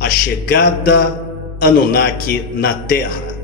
A chegada Anunnaki na Terra.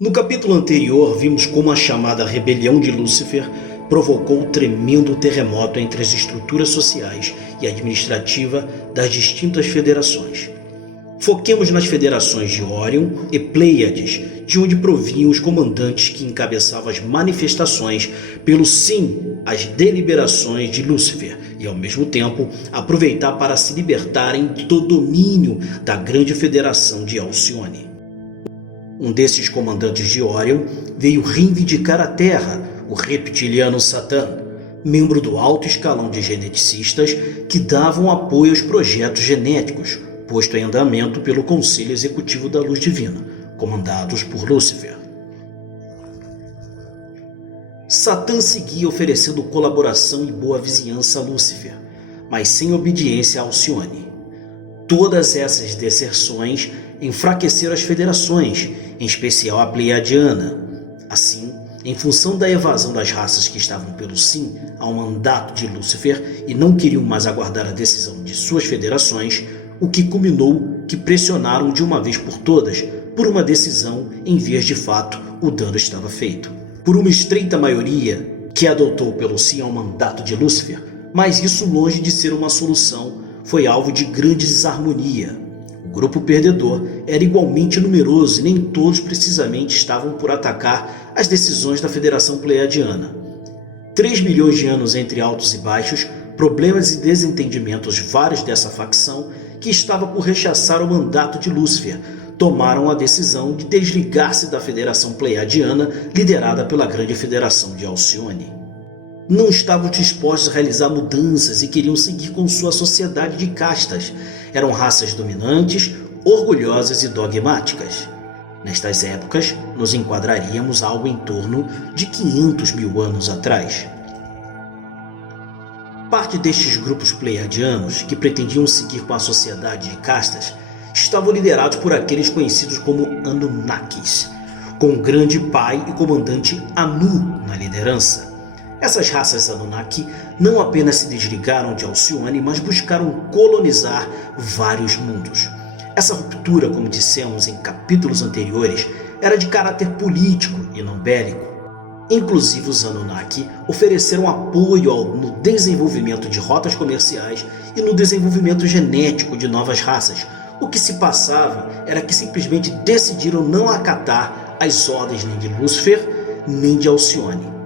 No capítulo anterior, vimos como a chamada rebelião de Lúcifer provocou um tremendo terremoto entre as estruturas sociais e administrativa das distintas federações. Foquemos nas federações de Órion e Pleiades, de onde provinham os comandantes que encabeçavam as manifestações pelo sim às deliberações de Lúcifer e, ao mesmo tempo, aproveitar para se libertarem do domínio da grande federação de Alcione. Um desses comandantes de Órion veio reivindicar a Terra, o reptiliano Satã, membro do alto escalão de geneticistas que davam apoio aos projetos genéticos, posto em andamento pelo Conselho Executivo da Luz Divina, comandados por Lúcifer. Satã seguia oferecendo colaboração e boa vizinhança a Lúcifer, mas sem obediência a Alcione. Todas essas deserções enfraqueceram as federações, em especial a Pleiadiana. Assim, em função da evasão das raças que estavam pelo sim ao mandato de Lúcifer e não queriam mais aguardar a decisão de suas federações, o que culminou que pressionaram de uma vez por todas por uma decisão em vez de fato o dano estava feito. Por uma estreita maioria que adotou pelo sim ao mandato de Lúcifer, mas isso longe de ser uma solução, foi alvo de grande desarmonia. O grupo perdedor era igualmente numeroso e nem todos precisamente estavam por atacar as decisões da Federação Pleiadiana. 3 milhões de anos entre altos e baixos, problemas e desentendimentos vários dessa facção, que estava por rechaçar o mandato de Lúcifer, tomaram a decisão de desligar-se da Federação Pleiadiana, liderada pela Grande Federação de Alcione. Não estavam dispostos a realizar mudanças e queriam seguir com sua sociedade de castas. Eram raças dominantes, orgulhosas e dogmáticas. Nestas épocas, nos enquadraríamos algo em torno de 500 mil anos atrás. Parte destes grupos pleiadianos, que pretendiam seguir com a sociedade de castas, estavam liderados por aqueles conhecidos como Anunnakis, com o grande pai e comandante Anu na liderança. Essas raças Anunnaki não apenas se desligaram de Alcione, mas buscaram colonizar vários mundos. Essa ruptura, como dissemos em capítulos anteriores, era de caráter político e não bélico. Inclusive, os Anunnaki ofereceram apoio no desenvolvimento de rotas comerciais e no desenvolvimento genético de novas raças. O que se passava era que simplesmente decidiram não acatar as ordens nem de Lúcifer nem de Alcione.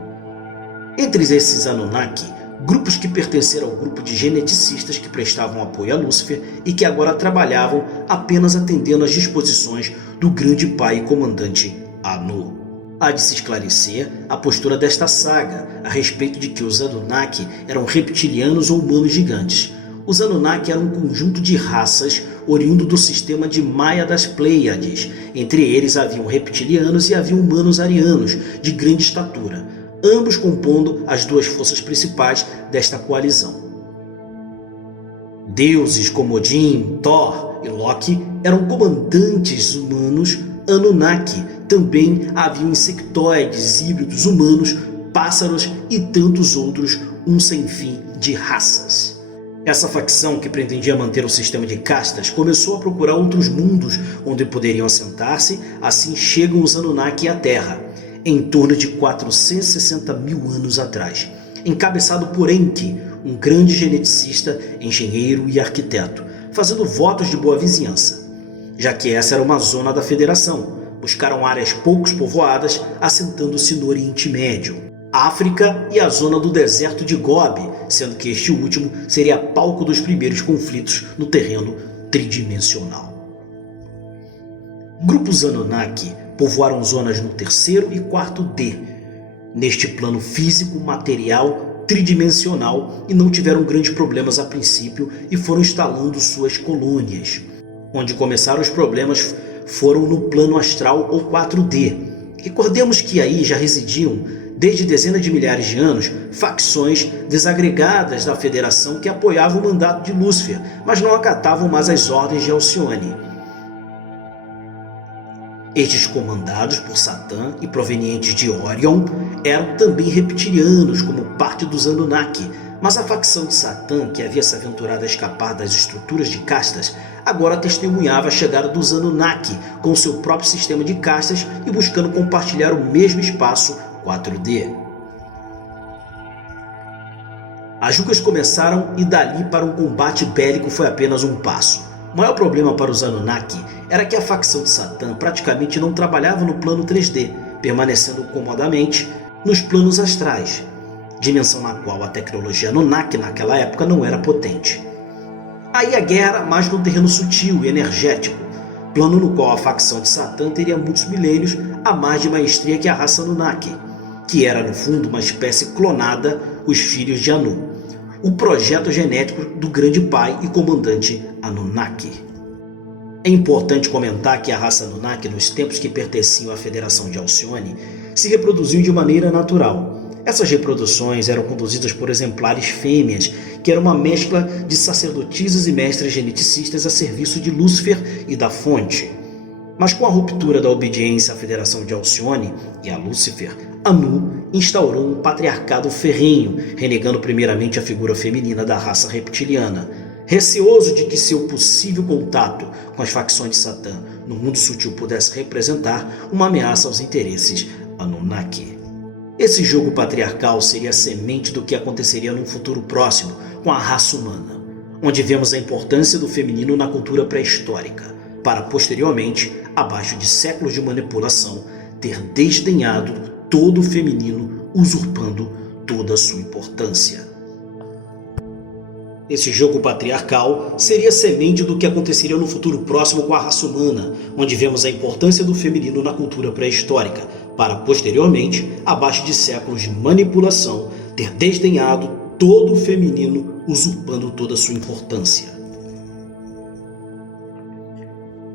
Entre esses Anunnaki, grupos que pertenceram ao grupo de geneticistas que prestavam apoio a Lúcifer e que agora trabalhavam apenas atendendo às disposições do grande pai e comandante Anu. Há de se esclarecer a postura desta saga a respeito de que os Anunnaki eram reptilianos ou humanos gigantes. Os Anunnaki eram um conjunto de raças oriundo do sistema de Maia das Pleiades. Entre eles haviam reptilianos e haviam humanos arianos de grande estatura, ambos compondo as duas forças principais desta coalizão. Deuses como Odin, Thor e Loki eram comandantes humanos Anunnaki. Também haviam insectoides, híbridos humanos, pássaros e tantos outros, um sem fim de raças. Essa facção, que pretendia manter o sistema de castas, começou a procurar outros mundos onde poderiam assentar-se. Assim chegam os Anunnaki à Terra, em torno de 460 mil anos atrás, encabeçado por Enki, um grande geneticista, engenheiro e arquiteto, fazendo votos de boa vizinhança. Já que essa era uma zona da Federação, buscaram áreas pouco povoadas, assentando-se no Oriente Médio, África e a zona do deserto de Gobi, sendo que este último seria palco dos primeiros conflitos no terreno tridimensional. Grupos Anunnaki povoaram zonas no terceiro e quarto D, neste plano físico, material, tridimensional, e não tiveram grandes problemas a princípio e foram instalando suas colônias. Onde começaram os problemas foram no plano astral ou 4D. Recordemos que aí já residiam, desde dezenas de milhares de anos, facções desagregadas da Federação que apoiavam o mandato de Lúcifer, mas não acatavam mais as ordens de Alcione. Estes, comandados por Satã e provenientes de Orion, eram também reptilianos como parte dos Anunnaki, mas a facção de Satã, que havia se aventurado a escapar das estruturas de castas, agora testemunhava a chegada dos Anunnaki com seu próprio sistema de castas e buscando compartilhar o mesmo espaço 4D. As julgas começaram e dali para um combate bélico foi apenas um passo. O maior problema para os Anunnaki era que a facção de Satã praticamente não trabalhava no plano 3D, permanecendo comodamente nos planos astrais, dimensão na qual a tecnologia Anunnaki naquela época não era potente. Aí a guerra era mais no terreno sutil e energético, plano no qual a facção de Satã teria muitos milênios a mais de maestria que a raça Anunnaki, que era no fundo uma espécie clonada, os filhos de Anu, o projeto genético do grande pai e comandante Anunnaki. É importante comentar que a raça Anunnaki, nos tempos que pertenciam à Federação de Alcione, se reproduziam de maneira natural. Essas reproduções eram conduzidas por exemplares fêmeas, que eram uma mescla de sacerdotisas e mestres geneticistas a serviço de Lúcifer e da Fonte. Mas com a ruptura da obediência à Federação de Alcione e a Lúcifer, Anu instaurou um patriarcado ferrenho, renegando primeiramente a figura feminina da raça reptiliana. Receoso de que seu possível contato com as facções de Satã no mundo sutil pudesse representar uma ameaça aos interesses Anunnaki. Esse jogo patriarcal seria a semente do que aconteceria num futuro próximo com a raça humana, onde vemos a importância do feminino na cultura pré-histórica, para posteriormente, abaixo de séculos de manipulação, ter desdenhado todo o feminino, usurpando toda a sua importância. Esse jogo patriarcal seria semente do que aconteceria no futuro próximo com a raça humana, onde vemos a importância do feminino na cultura pré-histórica, para posteriormente, abaixo de séculos de manipulação, ter desdenhado todo o feminino, usurpando toda a sua importância.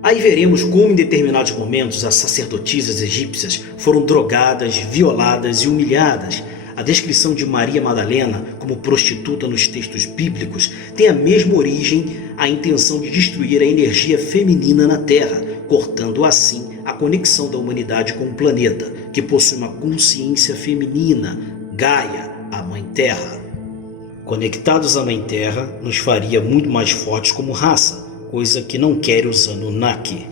Aí veremos como em determinados momentos as sacerdotisas egípcias foram drogadas, violadas e humilhadas. A descrição de Maria Madalena como prostituta nos textos bíblicos tem a mesma origem, a intenção de destruir a energia feminina na Terra, cortando assim a conexão da humanidade com o planeta, que possui uma consciência feminina, Gaia, a Mãe Terra. Conectados à Mãe Terra, nos faria muito mais fortes como raça, coisa que não quer os Anunnaki.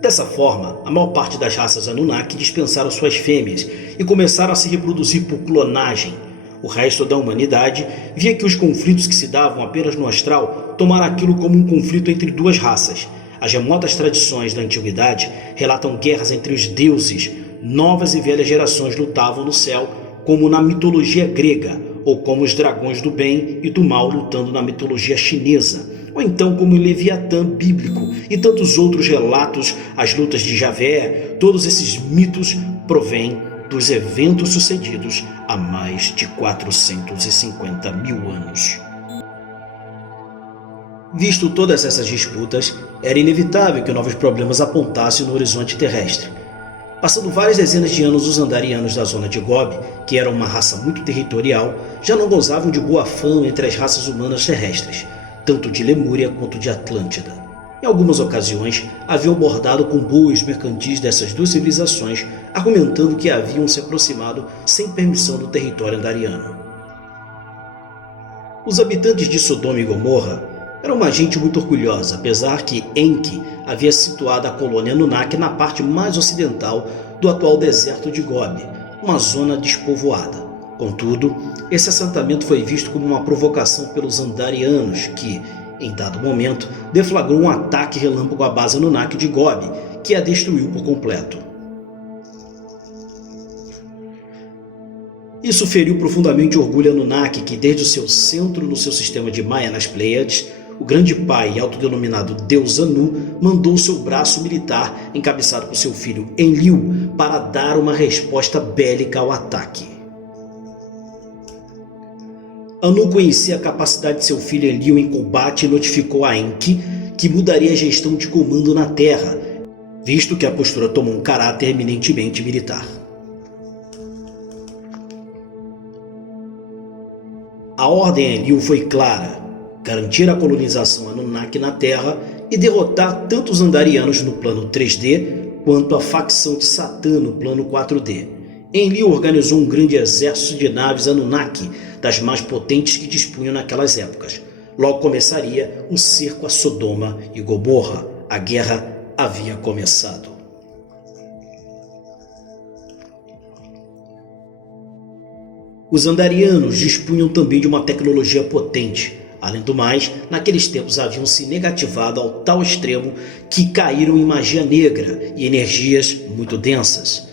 Dessa forma, a maior parte das raças Anunnaki dispensaram suas fêmeas e começaram a se reproduzir por clonagem. O resto da humanidade via que os conflitos que se davam apenas no astral tomaram aquilo como um conflito entre duas raças. As remotas tradições da antiguidade relatam guerras entre os deuses. Novas e velhas gerações lutavam no céu, como na mitologia grega, ou como os dragões do bem e do mal lutando na mitologia chinesa, ou então como o Leviatã bíblico e tantos outros relatos, as lutas de Javé. Todos esses mitos provêm dos eventos sucedidos há mais de 450 mil anos. Visto todas essas disputas, era inevitável que novos problemas apontassem no horizonte terrestre. Passando várias dezenas de anos, os Andarianos da zona de Gobi, que eram uma raça muito territorial, já não gozavam de boa fama entre as raças humanas terrestres, tanto de Lemúria quanto de Atlântida. Em algumas ocasiões, haviam bordado com bois mercantis dessas duas civilizações, argumentando que haviam se aproximado sem permissão do território andariano. Os habitantes de Sodoma e Gomorra eram uma gente muito orgulhosa, apesar que Enki havia situado a colônia Anunnaki na parte mais ocidental do atual deserto de Gobi, uma zona despovoada. Contudo, esse assentamento foi visto como uma provocação pelos Andarianos, que, em dado momento, deflagrou um ataque relâmpago à base Anunnaki de Gobi, que a destruiu por completo. Isso feriu profundamente o orgulho Anunnaki, que desde o seu centro no seu sistema de Maia nas Pleiades, o grande pai e autodenominado Deus Anu mandou seu braço militar, encabeçado por seu filho Enlil, para dar uma resposta bélica ao ataque. Anu conhecia a capacidade de seu filho Enlil em combate e notificou a Enki que mudaria a gestão de comando na Terra visto que a postura tomou um caráter eminentemente militar. A ordem a Enlil foi clara: garantir a colonização Anunnaki na Terra e derrotar tanto os Andarianos no plano 3D quanto a facção de Satã no plano 4D. Enlil organizou um grande exército de naves Anunnaki, das mais potentes que dispunham naquelas épocas. Logo começaria o cerco a Sodoma e Gomorra. A guerra havia começado. Os Andarianos dispunham também de uma tecnologia potente. Além do mais, naqueles tempos haviam se negativado ao tal extremo que caíram em magia negra e energias muito densas.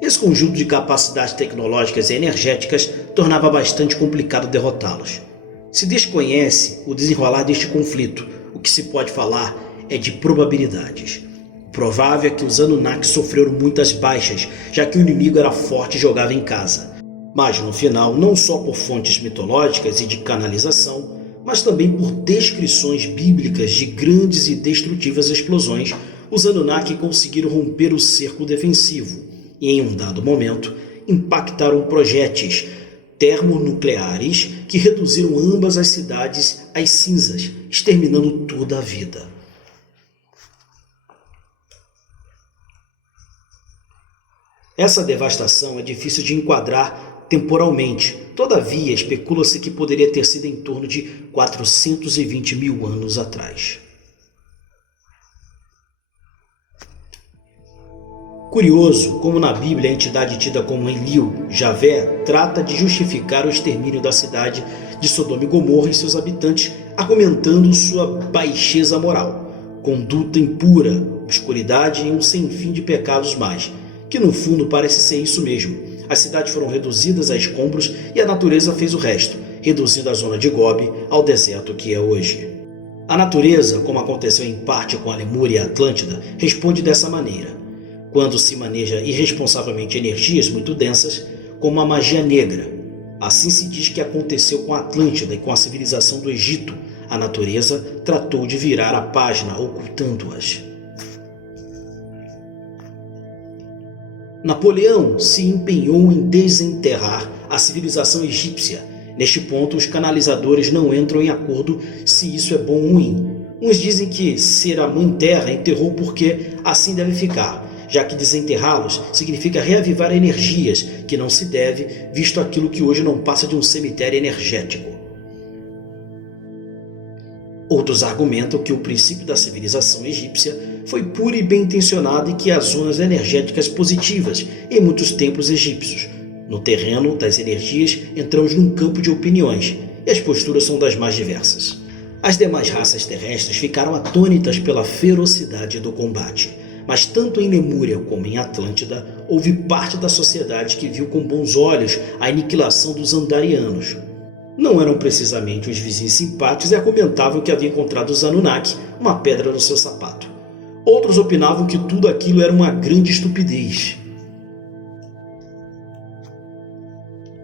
Esse conjunto de capacidades tecnológicas e energéticas tornava bastante complicado derrotá-los. Se desconhece o desenrolar deste conflito, o que se pode falar é de probabilidades. O provável é que os Anunnaki sofreram muitas baixas, já que o inimigo era forte e jogava em casa. Mas no final, não só por fontes mitológicas e de canalização, mas também por descrições bíblicas de grandes e destrutivas explosões, os Anunnaki conseguiram romper o cerco defensivo e, em um dado momento, impactaram projéteis termonucleares que reduziram ambas as cidades às cinzas, exterminando toda a vida. Essa devastação é difícil de enquadrar temporalmente, todavia especula-se que poderia ter sido em torno de 420 mil anos atrás. Curioso como na Bíblia a entidade tida como Enlil, Javé, trata de justificar o extermínio da cidade de Sodoma e Gomorra e seus habitantes, argumentando sua baixeza moral, conduta impura, obscuridade e um sem fim de pecados mais, que no fundo parece ser isso mesmo. As cidades foram reduzidas a escombros e a natureza fez o resto, reduzindo a zona de Gobi ao deserto que é hoje. A natureza, como aconteceu em parte com a Lemúria e a Atlântida, responde dessa maneira. Quando se maneja irresponsavelmente energias muito densas, como a magia negra. Assim se diz que aconteceu com a Atlântida e com a civilização do Egito. A natureza tratou de virar a página, ocultando-as. Napoleão se empenhou em desenterrar a civilização egípcia. Neste ponto, os canalizadores não entram em acordo se isso é bom ou ruim. Uns dizem que ser a Mãe Terra enterrou porque assim deve ficar, já que desenterrá-los significa reavivar energias que não se deve, visto aquilo que hoje não passa de um cemitério energético. Outros argumentam que o princípio da civilização egípcia foi puro e bem intencionado e que há zonas energéticas positivas em muitos templos egípcios. No terreno das energias entramos num campo de opiniões e as posturas são das mais diversas. As demais raças terrestres ficaram atônitas pela ferocidade do combate, mas tanto em Lemúria como em Atlântida houve parte da sociedade que viu com bons olhos a aniquilação dos Andarianos. Não eram precisamente os vizinhos simpáticos e argumentavam que havia encontrado os Anunnaki uma pedra no seu sapato. Outros opinavam que tudo aquilo era uma grande estupidez.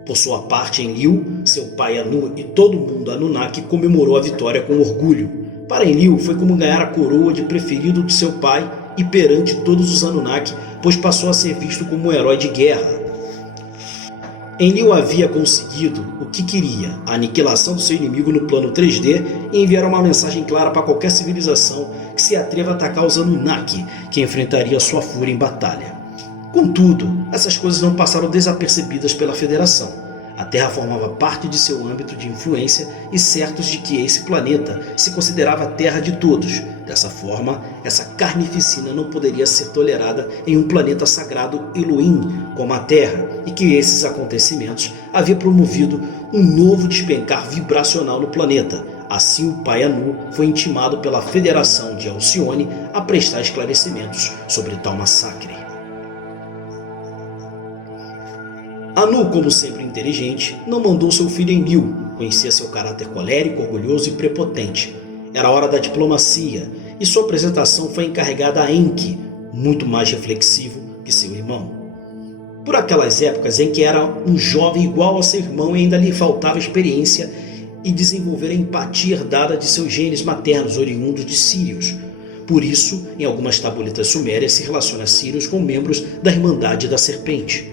Por sua parte, Enlil, seu pai Anu e todo mundo Anunnaki comemorou a vitória com orgulho. Para Enlil foi como ganhar a coroa de preferido de seu pai e perante todos os Anunnaki, pois passou a ser visto como um herói de guerra. Enlil havia conseguido o que queria, a aniquilação do seu inimigo no plano 3D e enviar uma mensagem clara para qualquer civilização que se atreva a atacar os Anunnaki, que enfrentaria sua fúria em batalha. Contudo, essas coisas não passaram desapercebidas pela Federação. A Terra formava parte de seu âmbito de influência e certos de que esse planeta se considerava a terra de todos. Dessa forma, essa carnificina não poderia ser tolerada em um planeta sagrado Elohim como a Terra, e que esses acontecimentos haviam promovido um novo despencar vibracional no planeta. Assim, o pai Anu foi intimado pela Federação de Alcione a prestar esclarecimentos sobre tal massacre. Anu, como sempre inteligente, não mandou seu filho Enlil. Conhecia seu caráter colérico, orgulhoso e prepotente. Era hora da diplomacia, e sua apresentação foi encarregada a Enki, muito mais reflexivo que seu irmão. Por aquelas épocas em que era um jovem igual ao seu irmão e ainda lhe faltava experiência e desenvolver a empatia herdada de seus genes maternos oriundos de Sírios. Por isso, em algumas tabuletas sumérias se relaciona Sirius com membros da Irmandade da Serpente.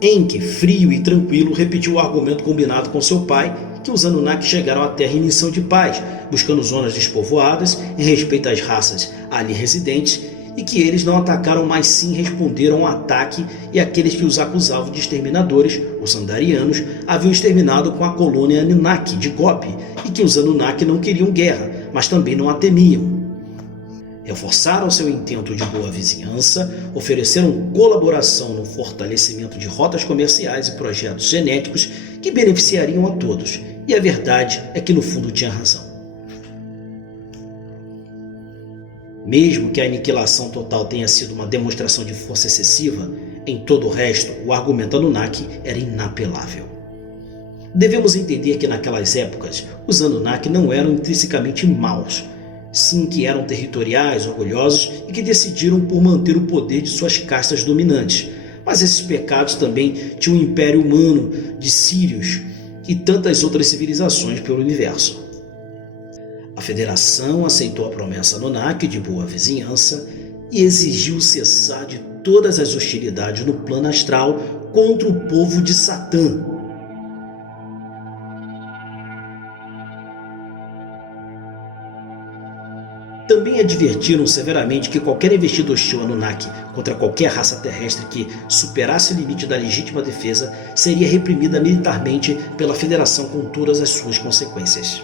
Enki, frio e tranquilo, repetiu o argumento combinado com seu pai, que os Anunnaki chegaram à Terra em missão de paz, buscando zonas despovoadas em respeito às raças ali residentes, e que eles não atacaram, mas sim responderam ao ataque, e aqueles que os acusavam de exterminadores, os Andarianos, haviam exterminado com a colônia Anunnaki de Gobi, e que os Anunnaki não queriam guerra, mas também não a temiam. Reforçaram seu intento de boa vizinhança, ofereceram colaboração no fortalecimento de rotas comerciais e projetos genéticos que beneficiariam a todos, e a verdade é que no fundo tinha razão. Mesmo que a aniquilação total tenha sido uma demonstração de força excessiva, em todo o resto, o argumento Anunnaki era inapelável. Devemos entender que naquelas épocas, os Anunnaki não eram intrinsecamente maus, sim que eram territoriais, orgulhosos e que decidiram por manter o poder de suas castas dominantes. Mas esses pecados também tinham o Império Humano de Sirius e tantas outras civilizações pelo universo. A Federação aceitou a promessa Anunnaki de boa vizinhança e exigiu cessar de todas as hostilidades no plano astral contra o povo de Satã. Também advertiram severamente que qualquer investida hostil Anunnaki contra qualquer raça terrestre que superasse o limite da legítima defesa seria reprimida militarmente pela Federação com todas as suas consequências.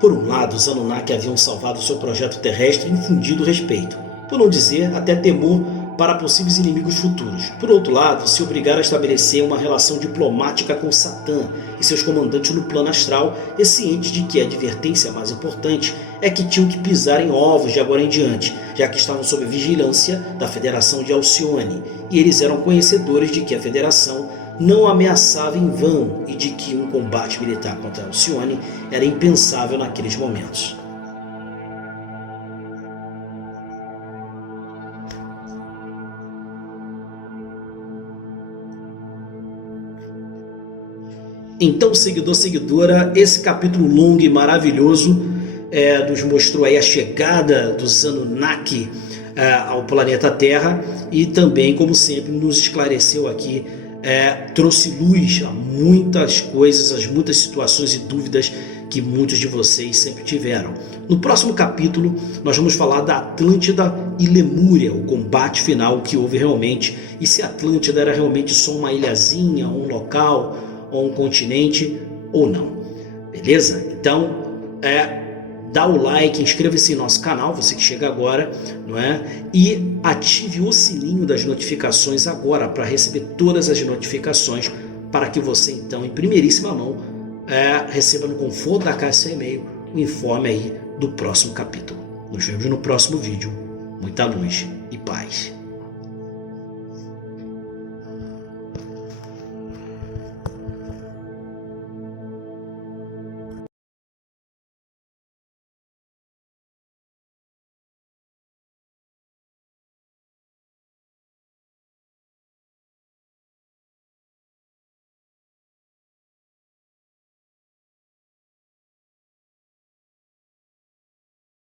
Por um lado, os Anunnaki haviam salvado seu projeto terrestre e infundido respeito, por não dizer até temor para possíveis inimigos futuros. Por outro lado, se obrigaram a estabelecer uma relação diplomática com Satã e seus comandantes no plano astral, e cientes de que a advertência mais importante é que tinham que pisar em ovos de agora em diante, já que estavam sob vigilância da Federação de Alcione, e eles eram conhecedores de que a Federação não ameaçava em vão e de que um combate militar contra Alcione era impensável naqueles momentos. Então, seguidor, seguidora, esse capítulo longo e maravilhoso nos mostrou aí a chegada dos Anunnaki ao planeta Terra e também, como sempre, nos esclareceu aqui, trouxe luz a muitas coisas, as muitas situações e dúvidas que muitos de vocês sempre tiveram. No próximo capítulo, nós vamos falar da Atlântida e Lemúria, o combate final que houve realmente, e se a Atlântida era realmente só uma ilhazinha, um local, ou um continente, ou não. Beleza? Então, dá o like, inscreva-se em nosso canal, você que chega agora, não é? E ative o sininho das notificações agora, para receber todas as notificações, para que você, então, em primeiríssima mão, receba no conforto da caixa e-mail o informe aí do próximo capítulo. Nos vemos no próximo vídeo. Muita luz e paz.